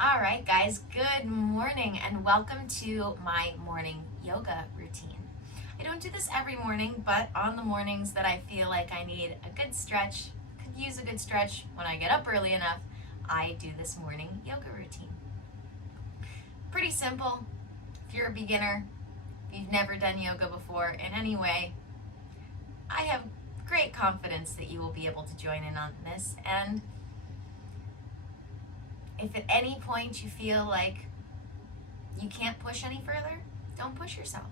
All right, guys, good morning and welcome to my morning yoga routine. I don't do this every morning, but on the mornings that I feel like I need a good stretch, could use a good stretch when I get up early enough, I do this morning yoga routine. Pretty simple. If you're a beginner, if you've never done yoga before in any way, I have great confidence that you will be able to join in on this. And if at any point you feel like you can't push any further, don't push yourself.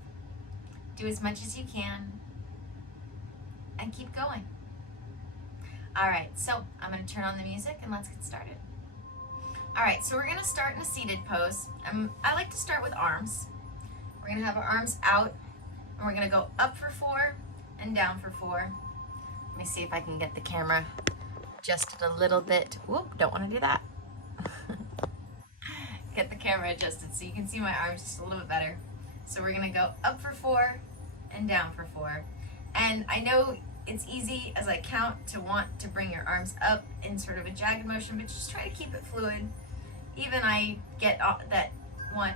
Do as much as you can and keep going. All right, so I'm going to turn on the music and let's get started. All right, so we're going to start in a seated pose. I like to start with arms. We're going to have our arms out and we're going to go up for 4 and down for 4. Let me see if I can get the camera adjusted a little bit. Whoop, don't want to do that. Get the camera adjusted so you can see my arms just a little bit better. So we're gonna go up for 4 and down for 4. And I know it's easy as I count to want to bring your arms up in sort of a jagged motion, but just try to keep it fluid. Even I get that one,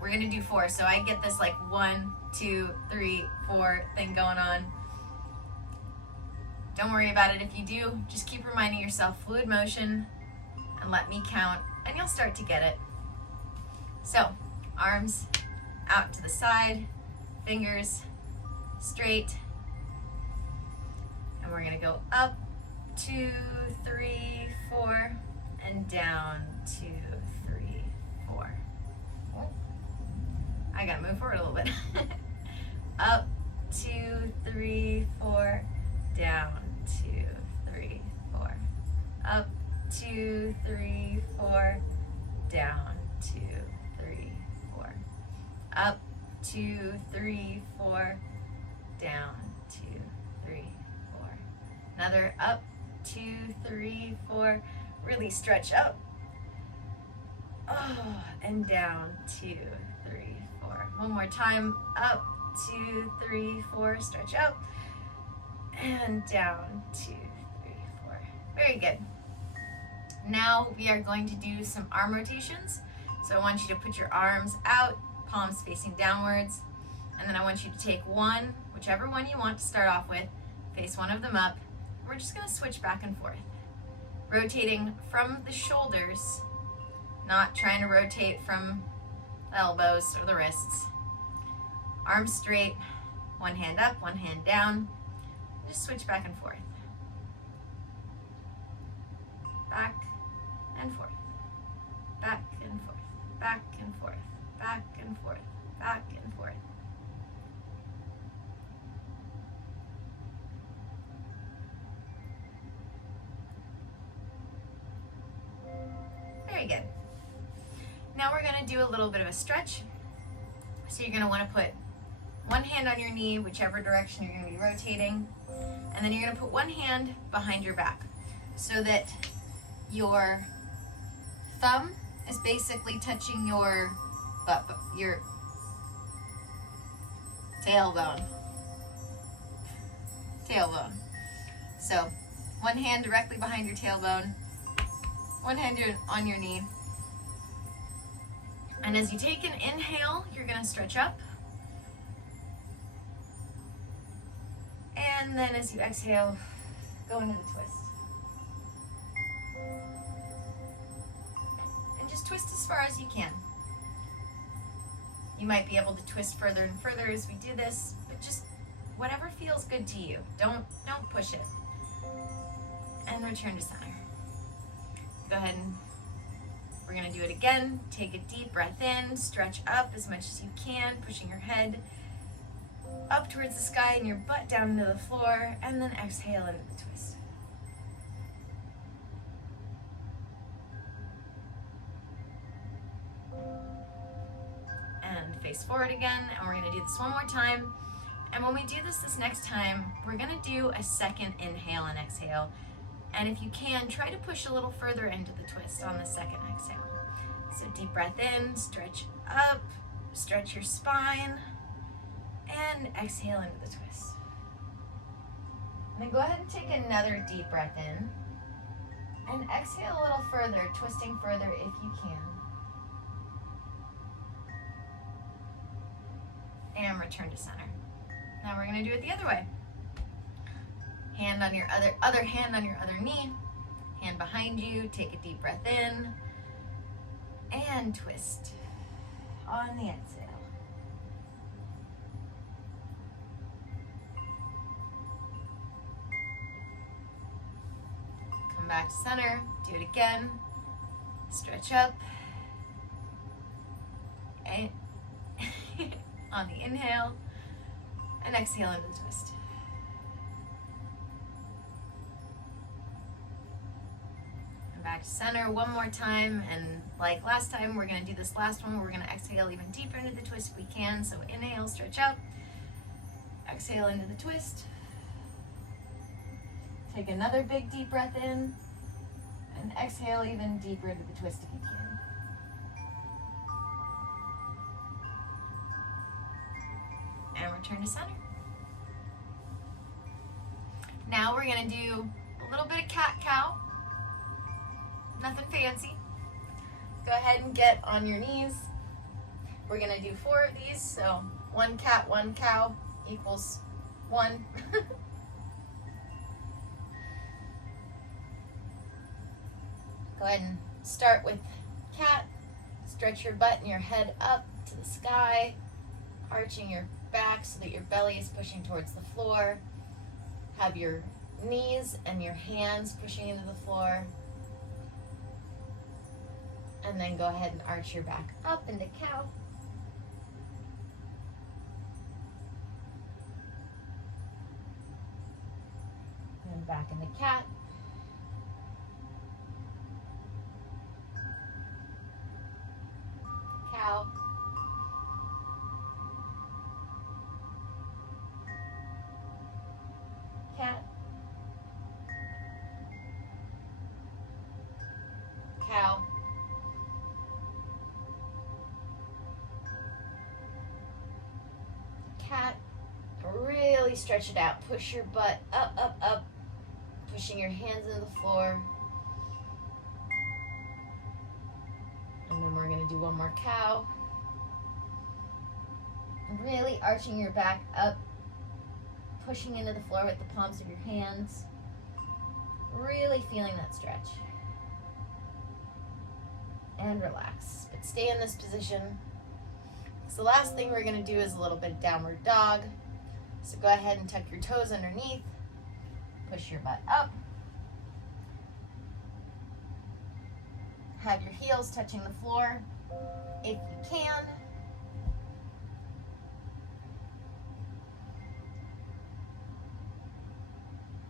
we're gonna do 4. So I get this like 1, 2, 3, 4 thing going on. Don't worry about it if you do. Just keep reminding yourself fluid motion and let me count and you'll start to get it. So, arms out to the side, fingers straight, and we're gonna go up, 2, 3, 4, and down, 2, 3, 4. Oh, I gotta move forward a little bit. Up, 2, 3, 4, down, 2, 3, 4. Up, 2, 3, 4, down, 2, 3, 4. Up, 2, 3, 4, down, 2, 3, 4. Another up, 2, 3, 4. Really stretch up. Oh, and down, 2, 3, 4. One more time. Up, 2, 3, 4. Stretch up. And down, 2, 3, 4. Very good. Now we are going to do some arm rotations. So I want you to put your arms out, palms facing downwards, and then I want you to take one, whichever one you want to start off with, face one of them up. We're just going to switch back and forth, rotating from the shoulders, not trying to rotate from the elbows or the wrists. Arms straight, one hand up, one hand down. Just switch back and forth. Back and forth, back and forth, back and forth, back and forth, back and forth. Very good. Now we're going to do a little bit of a stretch. So you're going to want to put one hand on your knee, whichever direction you're going to be rotating, and then you're going to put one hand behind your back so that your thumb is basically touching your tailbone. So one hand directly behind your tailbone, one hand on your knee. And as you take an inhale, you're going to stretch up. And then as you exhale, go into the twist. And just twist as far as you can. You might be able to twist further and further as we do this, but just whatever feels good to you. Don't push it. And return to center. Go ahead and we're going to do it again. Take a deep breath in, stretch up as much as you can, pushing your head up towards the sky and your butt down into the floor, and then exhale into the twist. And face forward again, and we're going to do this one more time. And when we do this next time, we're going to do a second inhale and exhale. And if you can, try to push a little further into the twist on the second exhale. So deep breath in, stretch up, stretch your spine, and exhale into the twist. And then go ahead and take another deep breath in. And exhale a little further, twisting further if you can. And return to center. Now we're going to do it the other way. Hand on your other hand on your other knee. Hand behind you. Take a deep breath in. And twist on the exhale. Come back to center. Do it again. Stretch up. And on the inhale. And exhale into the twist. And back to center one more time. And like last time, we're going to do this last one. We're going to exhale even deeper into the twist if we can. So inhale, stretch up. Exhale into the twist. Take another big deep breath in. And exhale even deeper into the twist if you can. And return to center. Now we're going to do a little bit of cat-cow. Nothing fancy. Go ahead and get on your knees. We're going to do 4 of these, so 1 cat, 1 cow equals 1. Go ahead and start with cat. Stretch your butt and your head up to the sky, arching your back so that your belly is pushing towards the floor. Have your knees and your hands pushing into the floor. And then go ahead and arch your back up into cow. And back into cat. Cow. Cat. Cow. Cat. Really stretch it out. Push your butt up, up, up. Pushing your hands into the floor. And then we're going to do one more cow. Really arching your back up. Pushing into the floor with the palms of your hands. Really feeling that stretch. And relax. But stay in this position. So the last thing we're going to do is a little bit of downward dog. So go ahead and tuck your toes underneath. Push your butt up. Have your heels touching the floor if you can.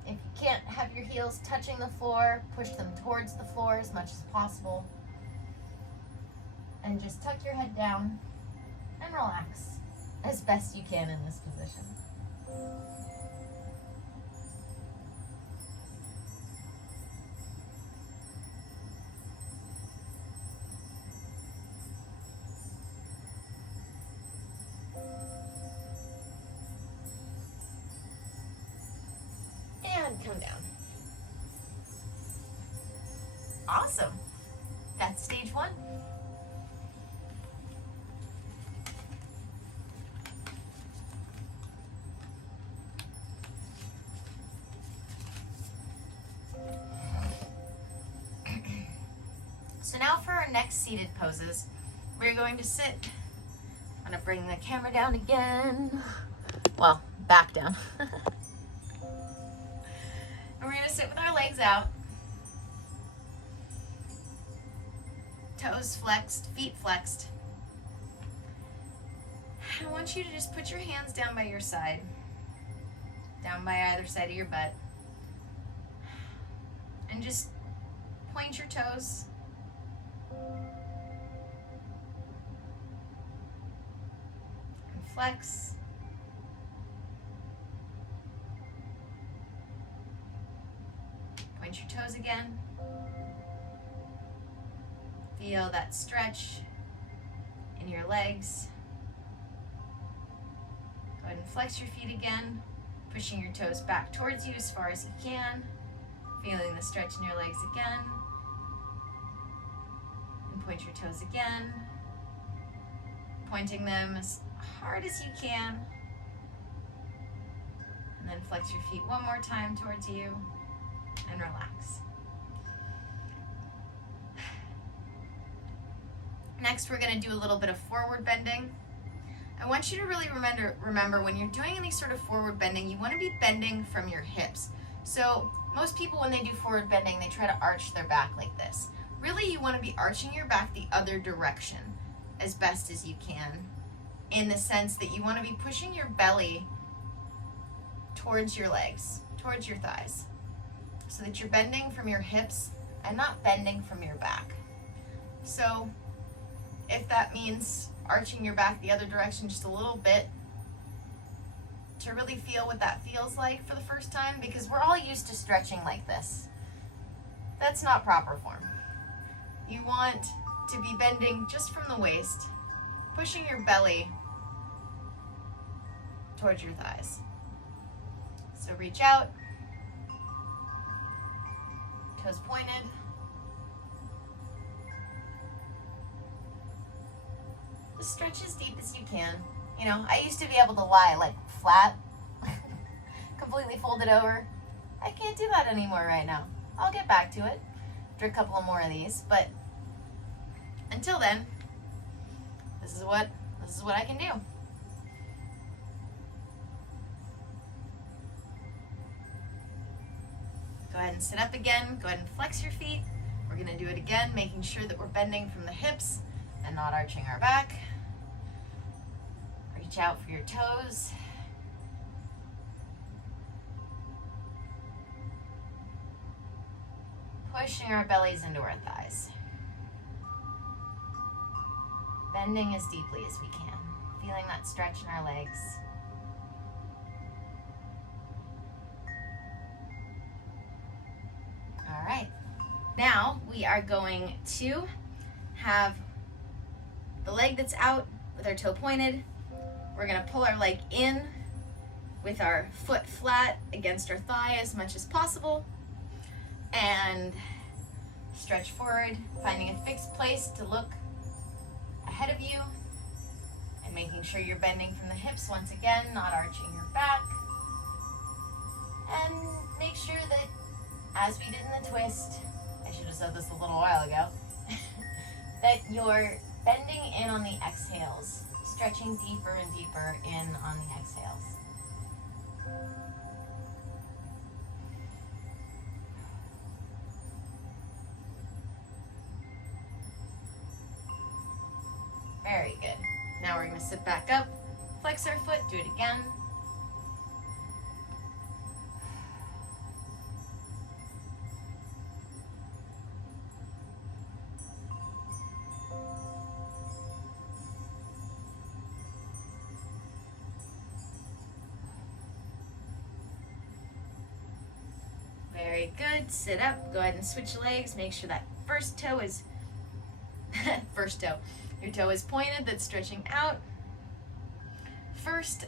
If you can't have your heels touching the floor, push them towards the floor as much as possible. And just tuck your head down and relax as best you can in this position. And come down. Awesome. That's stage 1. So now for our next seated poses, we're going to sit. I'm going to bring the camera down again. Well, back down. And we're going to sit with our legs out. Toes flexed, feet flexed. I want you to just put your hands down by your side. Down by either side of your butt. And just point your toes. And flex. Point your toes again. Feel that stretch in your legs. Go ahead and flex your feet again, pushing your toes back towards you as far as you can. Feeling the stretch in your legs again. And point your toes again. Pointing them as hard as you can. And then flex your feet one more time towards you and relax. Next, we're going to do a little bit of forward bending. I want you to really remember when you're doing any sort of forward bending, you want to be bending from your hips. So most people, when they do forward bending, they try to arch their back like this. Really, you want to be arching your back the other direction as best as you can, in the sense that you want to be pushing your belly towards your legs, towards your thighs, so that you're bending from your hips and not bending from your back. So if that means arching your back the other direction just a little bit, to really feel what that feels like for the first time, because we're all used to stretching like this. That's not proper form. You want to be bending just from the waist, pushing your belly towards your thighs. So reach out, toes pointed. Just stretch as deep as you can. You know, I used to be able to lie like flat, completely folded over. I can't do that anymore right now. I'll get back to it. Do a couple of more of these, but until then, this is what I can do. Go ahead and sit up again. Go ahead and flex your feet. We're going to do it again, making sure that we're bending from the hips and not arching our back. Reach out for your toes. Pushing our bellies into our thighs. Bending as deeply as we can. Feeling that stretch in our legs. All right. Now we are going to have the leg that's out with our toe pointed. We're going to pull our leg in with our foot flat against our thigh as much as possible. And stretch forward, finding a fixed place to look ahead of you. And making sure you're bending from the hips once again, not arching your back. And make sure that, as we did in the twist, I should have said this a little while ago, that you're bending in on the exhales, stretching deeper and deeper in on the exhales. Very good. Now we're going to sit back up, flex our foot, do it again. Very good. Sit up. Go ahead and switch legs. Make sure that first toe is your toe is pointed. That's stretching out first.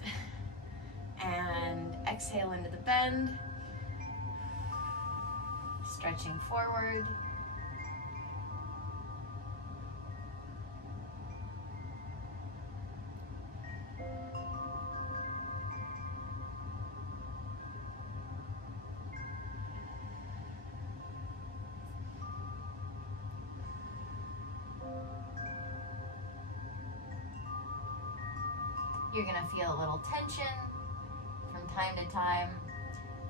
And exhale into the bend. Stretching forward. You're going to feel a little tension from time to time.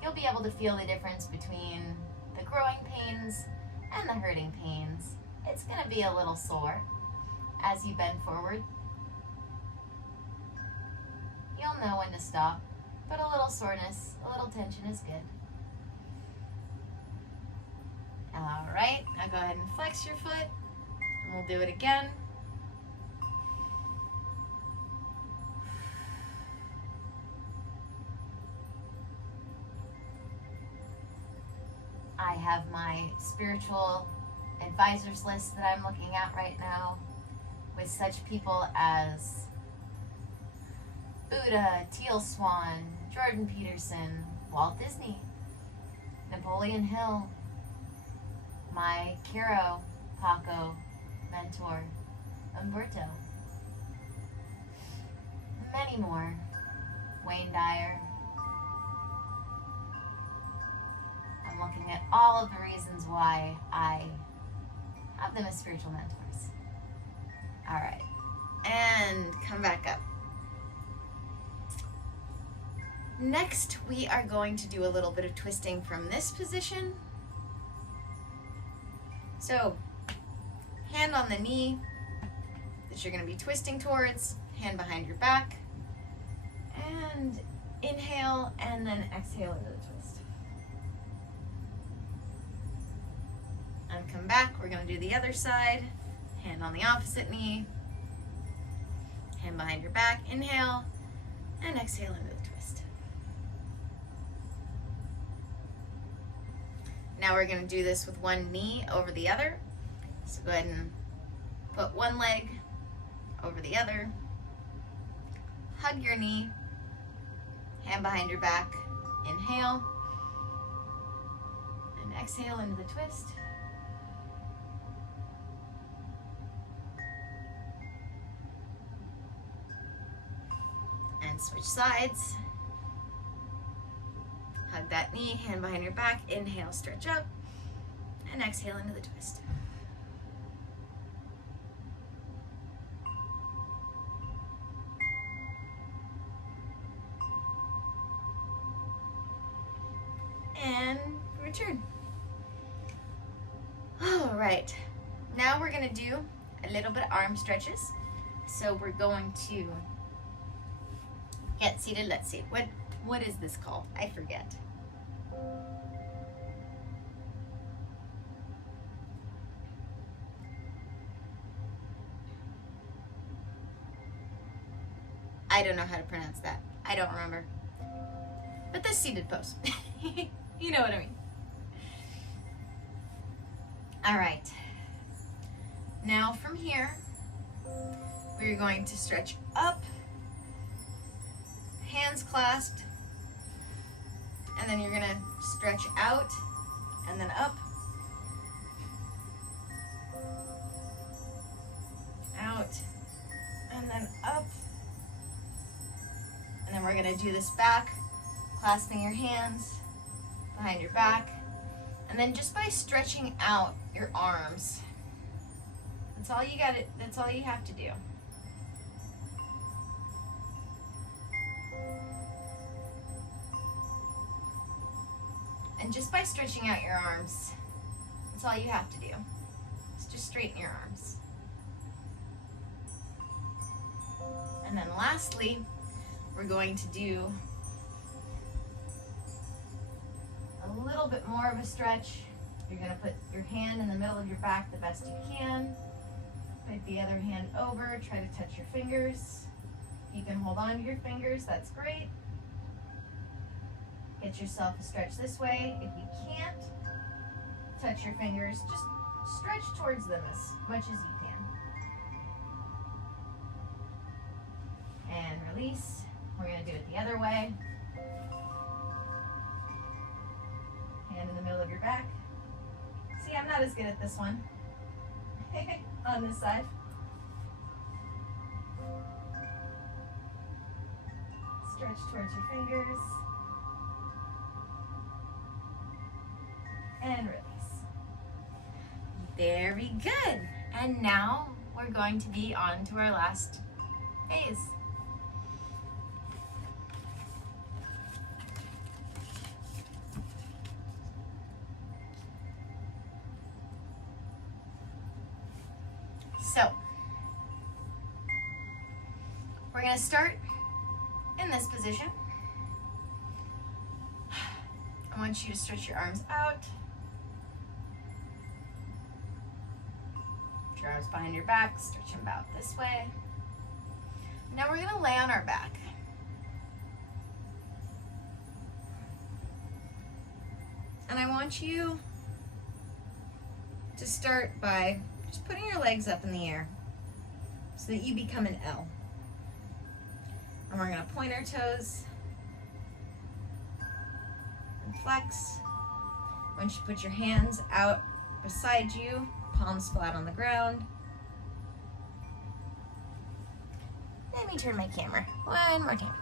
You'll be able to feel the difference between the growing pains and the hurting pains. It's going to be a little sore as you bend forward. You'll know when to stop, but a little soreness, a little tension is good. All right, now go ahead and flex your foot, and we'll do it again. I have my spiritual advisors list that I'm looking at right now with such people as Buddha, Teal Swan, Jordan Peterson, Walt Disney, Napoleon Hill, my Kiro, Paco, mentor, Umberto, many more, Wayne Dyer. I'm looking at all of the reasons why I have them as spiritual mentors. All right, and come back up. Next, we are going to do a little bit of twisting from this position. So, hand on the knee that you're going to be twisting towards, hand behind your back, and inhale and then exhale into the twist. And come back, we're going to do the other side, hand on the opposite knee, hand behind your back, inhale, and exhale into the twist. Now we're going to do this with one knee over the other. So go ahead and put one leg over the other. Hug your knee. Hand behind your back. Inhale. And exhale into the twist. And switch sides. Hug that knee, hand behind your back, inhale, stretch up, and exhale into the twist. And return. All right, now we're gonna do a little bit of arm stretches. So we're going to get seated. Let's see, what is this called? I forget. I don't know how to pronounce that. I don't remember. But this seated pose. You know what I mean. All right. Now from here, we're going to stretch up, hands clasped, and then you're gonna stretch out and then up, out, and then up. And then we're gonna do this back, clasping your hands behind your back. And then just by stretching out your arms, that's all you have to do. And just by stretching out your arms, that's all you have to do. Is just straighten your arms. And then lastly, we're going to do a little bit more of a stretch. You're going to put your hand in the middle of your back the best you can. Put the other hand over, try to touch your fingers. If you can hold on to your fingers, that's great. Get yourself a stretch this way. If you can't touch your fingers, just stretch towards them as much as you can. And release. We're going to do it the other way. Hand in the middle of your back. See, I'm not as good at this one. On this side. Stretch towards your fingers. And release. Very good. And now we're going to be on to our last phase. So, we're going to start in this position. I want you to stretch your arms out. Put your arms behind your back, stretch them out this way. Now we're going to lay on our back. And I want you to start by just putting your legs up in the air so that you become an L. And we're going to point our toes and flex. I want you to put your hands out beside you, palms flat on the ground. Let me turn my camera one more time.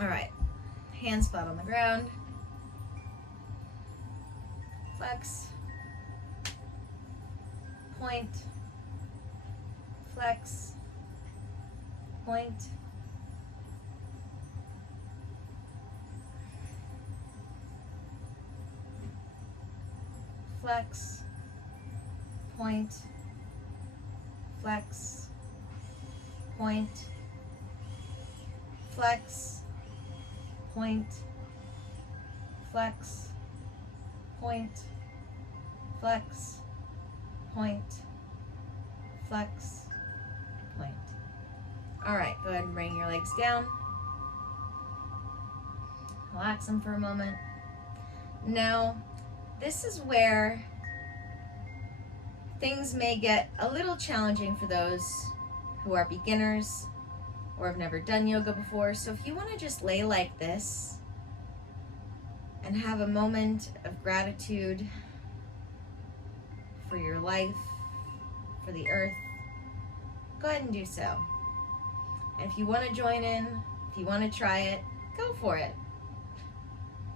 All right, hands flat on the ground. Flex, point, flex, point, flex, point, flex, point, flex, point, flex, point, flex, point, flex, point. All right, go ahead and bring your legs down. Relax them for a moment. Now, this is where things may get a little challenging for those who are beginners or have never done yoga before. So if you want to just lay like this and have a moment of gratitude for your life, for the earth, go ahead and do so. And if you want to join in, if you want to try it, go for it.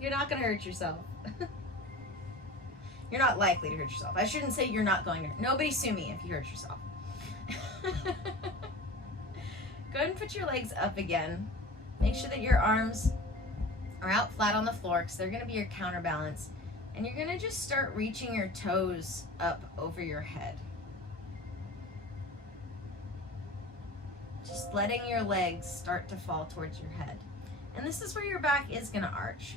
You're not going to hurt yourself. You're not likely to hurt yourself. I shouldn't say you're not going to. Nobody sue me if you hurt yourself. Go ahead and put your legs up again. Make sure that your arms are out flat on the floor because they're going to be your counterbalance. And you're going to just start reaching your toes up over your head. Just letting your legs start to fall towards your head. And this is where your back is going to arch,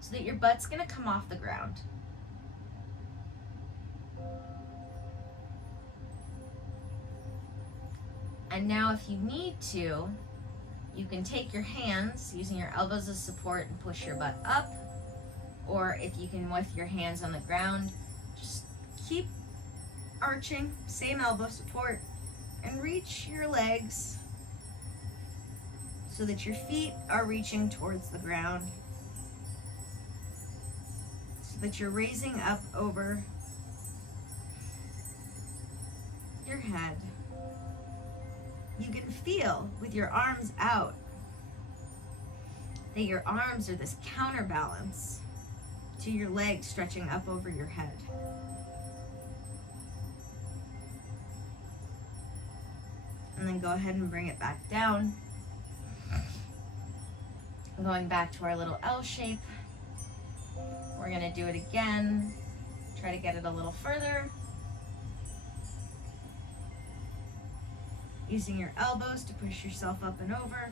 so that your butt's going to come off the ground. And now if you need to, you can take your hands, using your elbows as support, and push your butt up. Or if you can, with your hands on the ground, just keep arching, same elbow support, and reach your legs so that your feet are reaching towards the ground, so that you're raising up over your head. You can feel with your arms out that your arms are this counterbalance to your legs stretching up over your head. And then go ahead and bring it back down. Going back to our little L shape. We're going to do it again. Try to get it a little further. Using your elbows to push yourself up and over.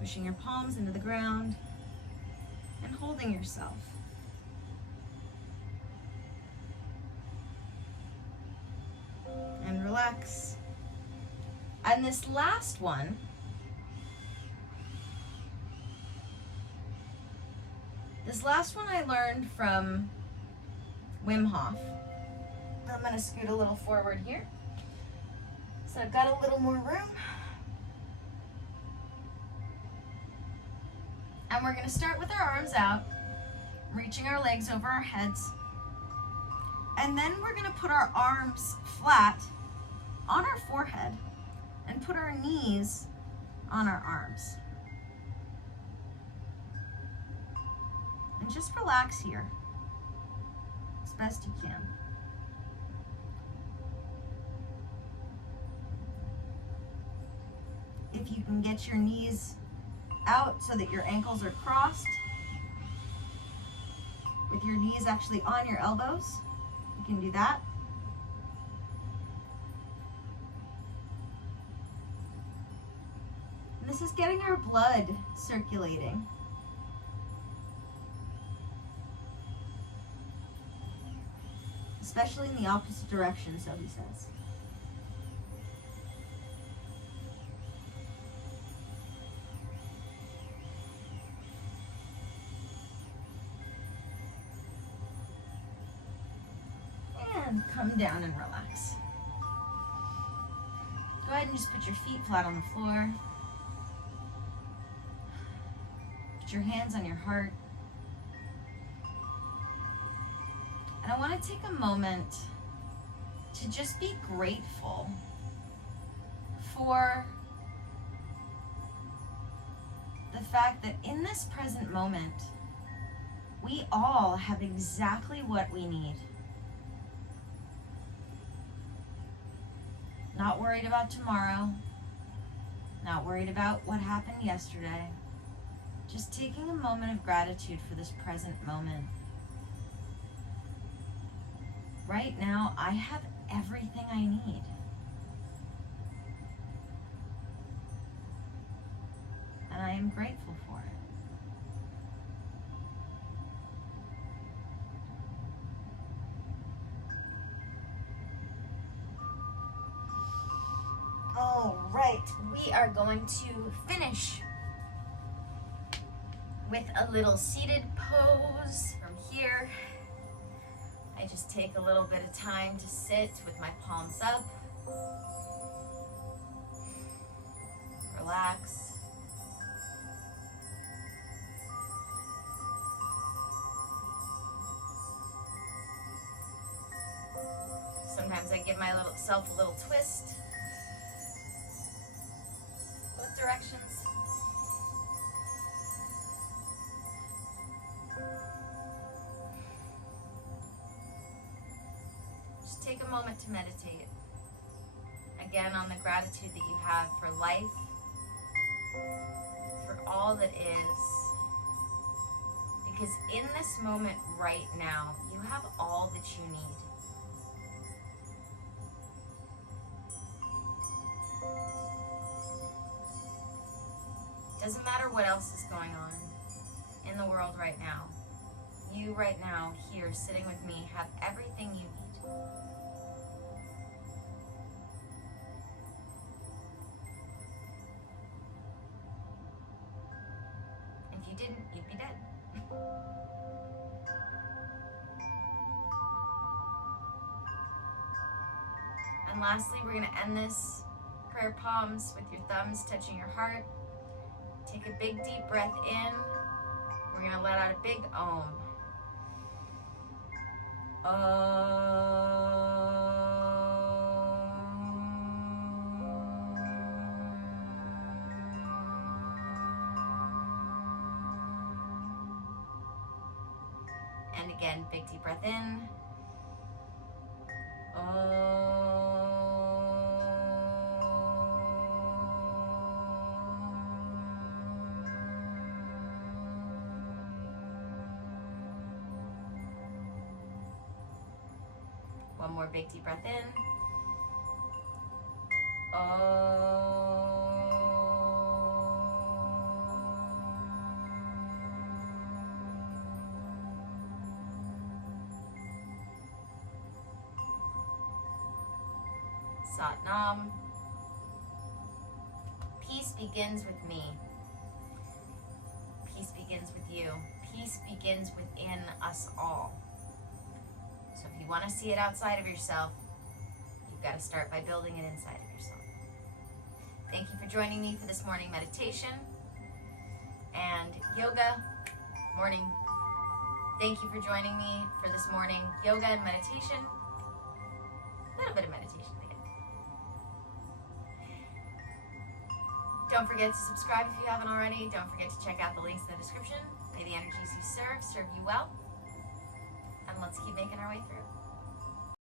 Pushing your palms into the ground. And holding yourself. And relax. And this last one, I learned from Wim Hof. I'm going to scoot a little forward here, so I've got a little more room. And we're going to start with our arms out, reaching our legs over our heads. And then we're going to put our arms flat on our forehead and put our knees on our arms. And just relax here as best you can. If you can get your knees out so that your ankles are crossed, with your knees actually on your elbows, you can do that. And this is getting our blood circulating. Especially in the opposite direction, so he says. And come down and relax. Go ahead and just put your feet flat on the floor. Put your hands on your heart. And I want to take a moment to just be grateful for the fact that in this present moment, we all have exactly what we need. Not worried about tomorrow, not worried about what happened yesterday, just taking a moment of gratitude for this present moment. Right now, I have everything I need. And I am grateful for it. All right, we are going to finish with a little seated pose from here. I just take a little bit of time to sit with my palms up. Relax. Sometimes I give myself a little twist. Both directions. Just take a moment to meditate. Again, on the gratitude that you have for life, for all that is. Because in this moment right now, you have all that you need. Doesn't matter what else is going on in the world right now. You right now, here, sitting with me, have everything you need. If you didn't, you'd be dead. And lastly, we're going to end this prayer palms with your thumbs touching your heart. Take a big deep breath in. We're going to let out a big Om. And again, big deep breath in. One more big deep breath in. Sat Nam. Peace begins with me. Peace begins with you. Peace begins within us all. So if you want to see it outside of yourself, you've got to start by building it inside of yourself. Thank you for joining me for this morning meditation and yoga morning. Thank you for joining me for this morning yoga and meditation. A little bit of meditation again. Don't forget to subscribe if you haven't already. Don't forget to check out the links in the description. May the energies you serve you well. And let's keep making our way through.